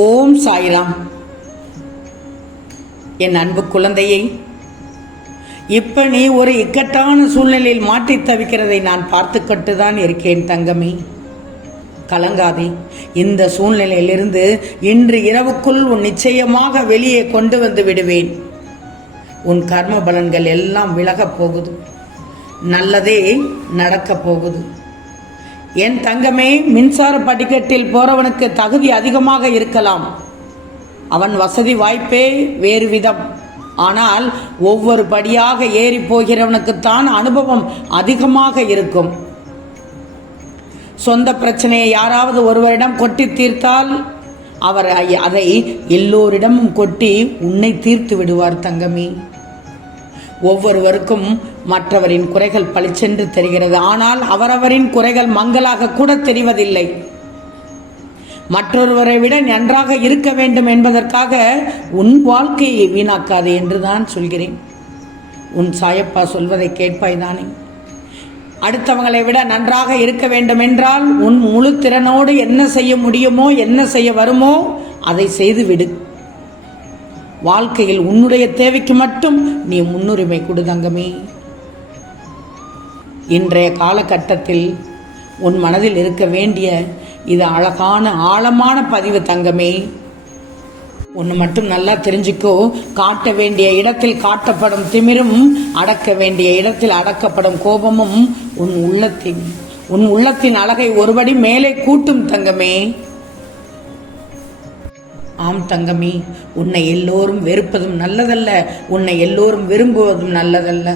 ஓம் சாய்ராம். என் அன்பு குழந்தையை, இப்ப நீ ஒரு இக்கட்டான சூழ்நிலையில் மாட்டி தவிக்கிறதை நான் பார்த்துக்கிட்டு தான் இருக்கேன் தங்கமே. கலங்காதே. இந்த சூழ்நிலையிலிருந்து இன்று இரவுக்குள் உன் நிச்சயமாக வெளியே கொண்டு வந்து விடுவேன். உன் கர்ம பலன்கள் எல்லாம் விலகப் போகுது. நல்லதே நடக்கப் போகுது. என் தங்கமே, மின்சார படிக்கட்டில் போறவனுக்கு தகுதி அதிகமாக இருக்கலாம். அவன் வசதி வாய்ப்பே வேறு விதம். ஆனால் ஒவ்வொரு படியாக ஏறி போகிறவனுக்குத்தான் அனுபவம் அதிகமாக இருக்கும். சொந்த பிரச்சனையை யாராவது ஒருவரிடம் கொட்டி தீர்த்தால் அவர் அதை எல்லோரிடமும் கொட்டி உன்னை தீர்த்து விடுவார் தங்கமே. ஒவ்வொருவருக்கும் மற்றவரின் குறைகள் பளிச்சென்று தெரிகிறது. ஆனால் அவரவரின் குறைகள் மங்களாக கூட தெரிவதில்லை. மற்றொருவரை விட நன்றாக இருக்க வேண்டும் என்பதற்காக உன் வாழ்க்கையை வீணாக்காது என்றுதான் சொல்கிறேன். உன் சாயப்பா சொல்வதை கேட்பாய்தானே? அடுத்தவங்களை விட நன்றாக இருக்க வேண்டும் என்றால் உன் முழு திறனோடு என்ன செய்ய முடியுமோ, என்ன செய்ய வருமோ அதை செய்துவிடு. வாழ்க்கையில் உன்னுடைய தேவைக்கு மட்டும் நீ முன்னுரிமை கொடு தங்கமே. இன்றைய காலகட்டத்தில் உன் மனதில் இருக்க வேண்டிய இது அழகான ஆழமான பதிவு தங்கமே. ஒன்று மட்டும் நல்லா தெரிஞ்சுக்கோ. காட்ட வேண்டிய இடத்தில் காட்டப்படும் திமிரும், அடக்க வேண்டிய இடத்தில் அடக்கப்படும் கோபமும் உன் உள்ளத்தின் அழகை ஒருபடி மேலே கூட்டும் தங்கமே. ஆம் தங்கமே, உன்னை எல்லோரும் வெறுப்பதும் நல்லதல்ல, உன்னை எல்லோரும் விரும்புவதும் நல்லதல்ல.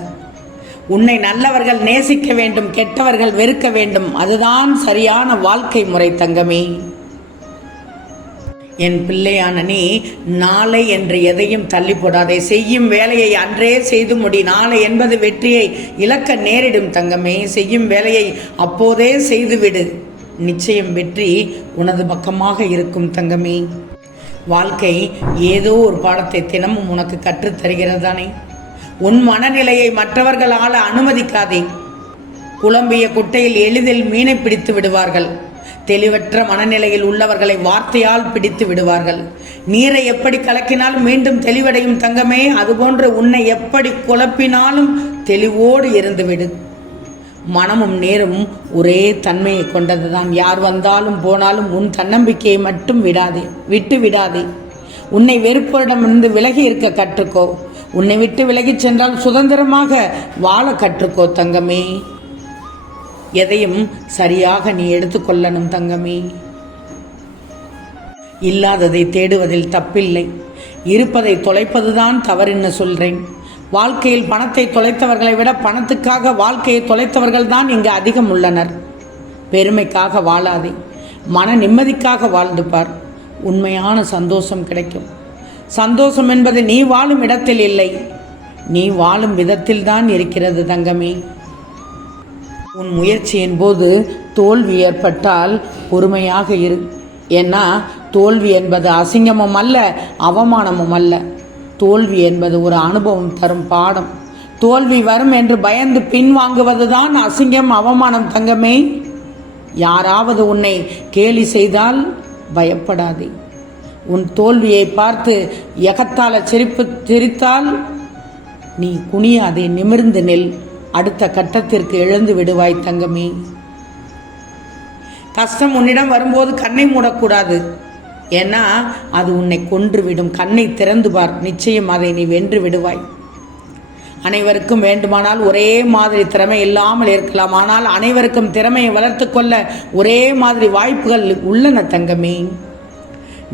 உன்னை நல்லவர்கள் நேசிக்க வேண்டும், கெட்டவர்கள் வெறுக்க வேண்டும். அதுதான் சரியான வாழ்க்கை முறை தங்கமே. என் பிள்ளையான நீ நாளை என்று எதையும் தள்ளி போடாதே. செய்யும் வேலையை அன்றே செய்து முடி. நாளை என்பது வெற்றியை இழக்க நேரிடும் தங்கமே. செய்யும் வேலையை அப்போதே செய்துவிடு. நிச்சயம் வெற்றி உனது பக்கமாக இருக்கும் தங்கமே. வாழ்க்கை ஏதோ ஒரு பாடத்தை தினமும் உனக்கு கற்றுத்தருகிறதானே. உன் மனநிலையை மற்றவர்கள் ஆள அனுமதிக்காதே. குழம்பிய குட்டையில் எளிதில் மீனை பிடித்து விடுவார்கள். தெளிவற்ற மனநிலையில் உள்ளவர்களை வார்த்தையால் பிடித்து விடுவார்கள். நீரை எப்படி கலக்கினால் மீண்டும் தெளிவடையும் தங்கமே, அதுபோன்று உன்னை எப்படி குழப்பினாலும் தெளிவோடு இருந்துவிடு. மனமும் நேரும் ஒரே தன்மையை கொண்டதுதான். யார் வந்தாலும் போனாலும் உன் தன்னம்பிக்கையை மட்டும் விட்டு விடாதே. உன்னை வெறுப்போரிடமிருந்து விலகி இருக்க கற்றுக்கோ. உன்னை விட்டு விலகி சென்றால் சுதந்திரமாக வாழ கற்றுக்கோ தங்கமே. எதையும் சரியாக நீ எடுத்துக்கொள்ளணும் தங்கமே. இல்லாததை தேடுவதில் தப்பில்லை. இருப்பதை தொலைப்பதுதான் தவறுன்னு சொல்றேன். வாழ்க்கையில் பணத்தை தொலைத்தவர்களை விட பணத்துக்காக வாழ்க்கையை தொலைத்தவர்கள் தான் இங்கு அதிகம் உள்ளனர். பெருமைக்காக வாழாதே. மன நிம்மதிக்காக வாழ்ந்து பார். உண்மையான சந்தோஷம் கிடைக்கும். சந்தோஷம் என்பது நீ வாழும் இடத்தில் இல்லை, நீ வாழும் விதத்தில் தான் இருக்கிறது தங்கமே. உன் முயற்சியின் போது தோல்வி ஏற்பட்டால் பொறுமையாக இரு. ஏன்னா தோல்வி என்பது அசிங்கமும் அல்ல, அவமானமும் அல்ல. தோல்வி என்பது ஒரு அனுபவம் தரும் பாடம். தோல்வி வரும் என்று பயந்து பின்வாங்குவதுதான் அசிங்கம், அவமானம் தங்கமே. யாராவது உன்னை கேலி செய்தால் பயப்படாதே. உன் தோல்வியை பார்த்து எகத்தால சிரித்தால் நீ குனியாதே, நிமிர்ந்து நெல். அடுத்த கட்டத்திற்கு எழுந்து விடுவாய் தங்கமே. கஷ்டம் உன்னிடம் வரும்போது கண்ணை மூடக்கூடாது. ஏன்னா அது உன்னை கொன்றுவிடும். கண்ணை திறந்து பார், நிச்சயம் அதை நீ வென்று விடுவாய். அனைவருக்கும் வேண்டுமானால் ஒரே மாதிரி திறமை இல்லாமல் இருக்கலாம். ஆனால் அனைவருக்கும் திறமையை வளர்த்து கொள்ள ஒரே மாதிரி வாய்ப்புகள் உள்ளன தங்கமே.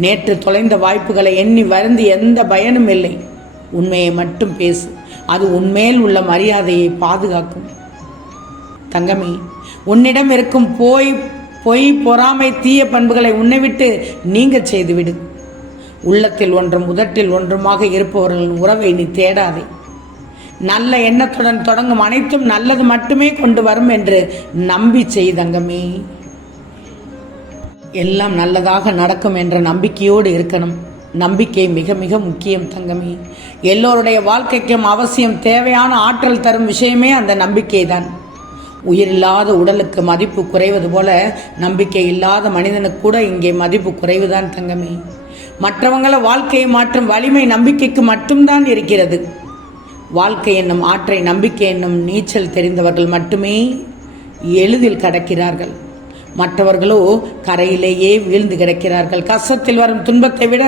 நேற்று தொலைந்த வாய்ப்புகளை எண்ணி வருந்தி எந்த பயனும் இல்லை. உண்மையை மட்டும் பேசு. அது உன்மேல் உள்ள மரியாதையை பாதுகாக்கும் தங்கமே. உன்னிடம் இருக்கும் பொய், பொறாமை, தீய பண்புகளை உன்னை விட்டு நீங்க செய்துவிடு. உள்ளத்தில் ஒன்றும் உதட்டில் ஒன்றுமாக இருப்பவர்களின் உறவை நீ தேடாதே. நல்ல எண்ணத்துடன் தொடங்கும் அனைத்தும் நல்லது மட்டுமே கொண்டு வரும் என்று நம்பி செய் தங்கமே. எல்லாம் நல்லதாக நடக்கும் என்ற நம்பிக்கையோடு இருக்கணும். நம்பிக்கை மிக மிக முக்கியம் தங்கமே. எல்லோருடைய வாழ்க்கைக்கும் அவசியம் தேவையான ஆற்றல் தரும் விஷயமே அந்த நம்பிக்கை தான். உயிரில்லாத உடலுக்கு மதிப்பு குறைவது போல நம்பிக்கை இல்லாத மனிதனுக்கு கூட இங்கே மதிப்பு குறைவுதான் தங்கமே. மற்றவங்கள வாழ்க்கையை மாற்றும் வலிமை நம்பிக்கைக்கு மட்டும்தான் இருக்கிறது. வாழ்க்கை என்னும் ஆற்றை நம்பிக்கை என்னும் நீச்சல் தெரிந்தவர்கள் மட்டுமே எளிதில் கடக்கிறார்கள். மற்றவர்களோ கரையிலேயே வீழ்ந்து கிடக்கிறார்கள். கஷ்டத்தில் வரும் துன்பத்தை விட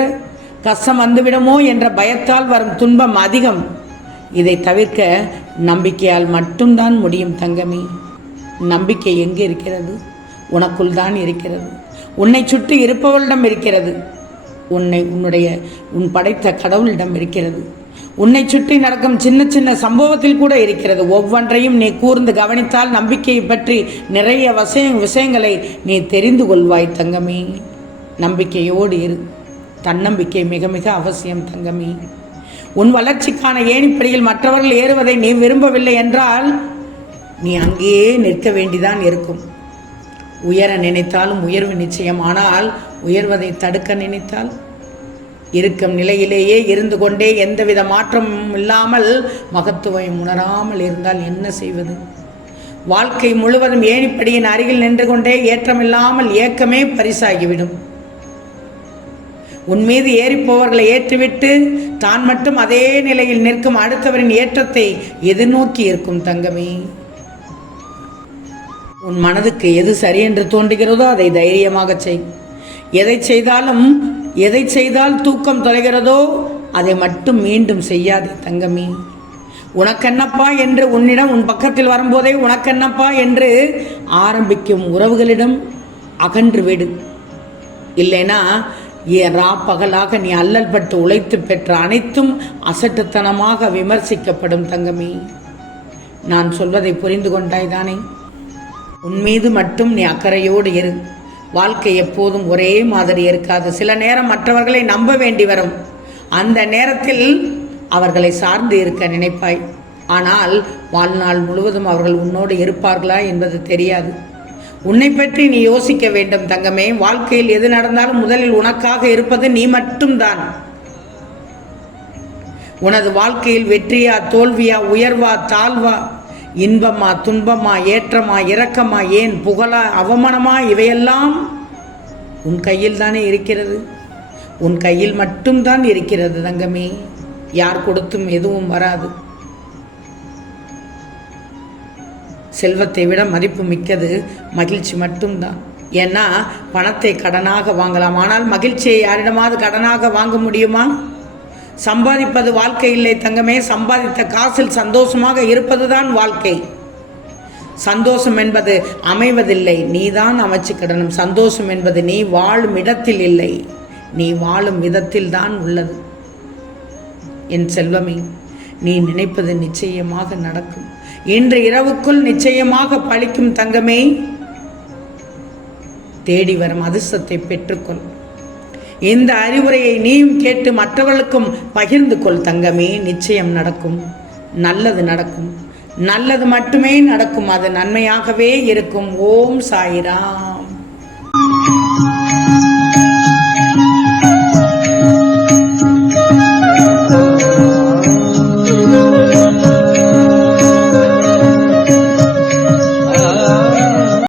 கஷ்டம் வந்துவிடுமோ என்ற பயத்தால் வரும் துன்பம் அதிகம். இதை தவிர்க்க நம்பிக்கையால் மட்டும்தான் முடியும் தங்கமே. நம்பிக்கை எங்கே இருக்கிறது? உனக்குள் தான் இருக்கிறது. உன்னை சுற்றி இருப்பவளிடம் இருக்கிறது. உன் படைத்த கடவுளிடம் இருக்கிறது. உன்னை சுற்றி நடக்கும் சின்ன சின்ன சம்பவத்தில் கூட இருக்கிறது. ஒவ்வொன்றையும் நீ கூர்ந்து கவனித்தால் நம்பிக்கையை பற்றி நிறைய விஷயங்களை நீ தெரிந்து கொள்வாய் தங்கமே. நம்பிக்கையோடு இரு. தன்னம்பிக்கை மிக மிக அவசியம் தங்கமே. உன் வளர்ச்சிக்கான ஏணிப்படியில் மற்றவர்கள் ஏறுவதை நீ விரும்பவில்லை என்றால் நீ அங்கேயே நிற்க வேண்டிதான் இருக்கும். உயர நினைத்தாலும் உயர்வு நிச்சயம். ஆனால் உயர்வதை தடுக்க நினைத்தால் இருக்கும் நிலையிலேயே இருந்து கொண்டே எந்தவித மாற்றமும் இல்லாமல் மகத்துவம் உணராமல் இருந்தால் என்ன செய்வது? வாழ்க்கை முழுவதும் ஏணிப்படியின் அருகில் நின்று கொண்டே ஏற்றமில்லாமல் ஏக்கமே பரிசாகிவிடும். உன் மீது ஏறிப்போவர்களை ஏற்றிவிட்டு தான் மட்டும் அதே நிலையில் நிற்கும் அடுத்தவரின் ஏற்றத்தை எதிர்நோக்கி இருக்கும் தங்கமே. உன் மனதுக்கு எது சரி என்று தோன்றுகிறதோ அதை தைரியமாக செய். எதை செய்தால் தூக்கம் தொலைகிறதோ அதை மட்டும் மீண்டும் செய்யாதே தங்கமே. உனக்கென்னப்பா என்று உன்னிடம் உன் பக்கத்தில் வரும்போதே உனக்கென்னப்பா என்று ஆரம்பிக்கும் உறவுகளிடம் அகன்று விடு. இல்லைனா பகலாக நீ அல்லல் பட்டு உழைத்து பெற்ற அனைத்தும் அசட்டுத்தனமாக விமர்சிக்கப்படும் தங்கமே. நான் சொல்வதை புரிந்து கொண்டாய் தானே? உன் மீது மட்டும் நீ அக்கறையோடு இரு. வாழ்க்கை எப்போதும் ஒரே மாதிரி இருக்காது. சில நேரம் மற்றவர்களை நம்ப வேண்டி வரும். அந்த நேரத்தில் அவர்களை சார்ந்து இருக்க நினைப்பாய். ஆனால் வாழ்நாள் முழுவதும் அவர்கள் உன்னோடு இருப்பார்களா என்பது தெரியாது. உன்னை பற்றி நீ யோசிக்க வேண்டும் தங்கமே. வாழ்க்கையில் எது நடந்தாலும் முதலில் உனக்காக இருப்பது நீ மட்டும்தான். உனது வாழ்க்கையில் வெற்றியா தோல்வியா, உயர்வா தாழ்வா, இன்பமா துன்பமா, ஏற்றமா இரக்கமா, ஏன் புகழா அவமானமா, இவையெல்லாம் உன் கையில் தானே இருக்கிறது. உன் கையில் மட்டும்தான் இருக்கிறது தங்கமே. யார் கொடுத்தும் எதுவும் வராது. செல்வத்தை விட மதிப்பு மிக்கது மகிழ்ச்சி மட்டும்தான். ஏன்னா பணத்தை கடனாக வாங்கலாம், ஆனால் மகிழ்ச்சியை யாரிடமாவது கடனாக வாங்க முடியுமா? சம்பாதிப்பது வாழ்க்கை இல்லை தங்கமே. சம்பாதித்த காசில் சந்தோஷமாக இருப்பதுதான் வாழ்க்கை. சந்தோஷம் என்பது அமைவதில்லை, நீதான் அமைச்சுக்கிடணும். சந்தோஷம் என்பது நீ வாழும் இடத்தில் இல்லை, நீ வாழும் விதத்தில் தான் உள்ளது. என் செல்வமே, நீ நினைப்பது நிச்சயமாக நடக்கும். இன்று இரவுக்குள் நிச்சயமாக பலிக்கும் தங்கமே. தேடி வரும் அதிர்ஷ்டத்தை பெற்றுக்கொள். இந்த அறிவுரையை நீயும் கேட்டு மற்றவர்களுக்கும் பகிர்ந்து கொள் தங்கமே. நிச்சயம் நடக்கும். நல்லது நடக்கும். நல்லது மட்டுமே நடக்கும். அது நன்மையாகவே இருக்கும். ஓம் சாய்ராம்.